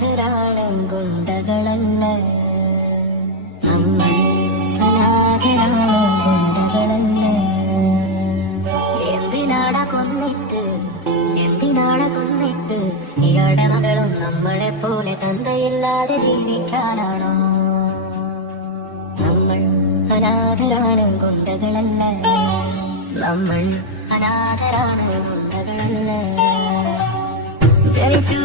അനാഥരാണ് ഗുണ്ടകളല്ല, നമ്മൾ അനാഥരാണ് ഗുണ്ടകളല്ല. എന്തിനാടാ കൊന്നിട്ട് ഇയാളുടെ മകളും നമ്മളെ പോലെ തന്തയില്ലാതെ ജീവിക്കാനാണോ? നമ്മൾ അനാഥരാണ് ഗുണ്ടകളല്ല, നമ്മൾ അനാഥരാണ് ഗുണ്ടകളല്ല. ജനിച്ചു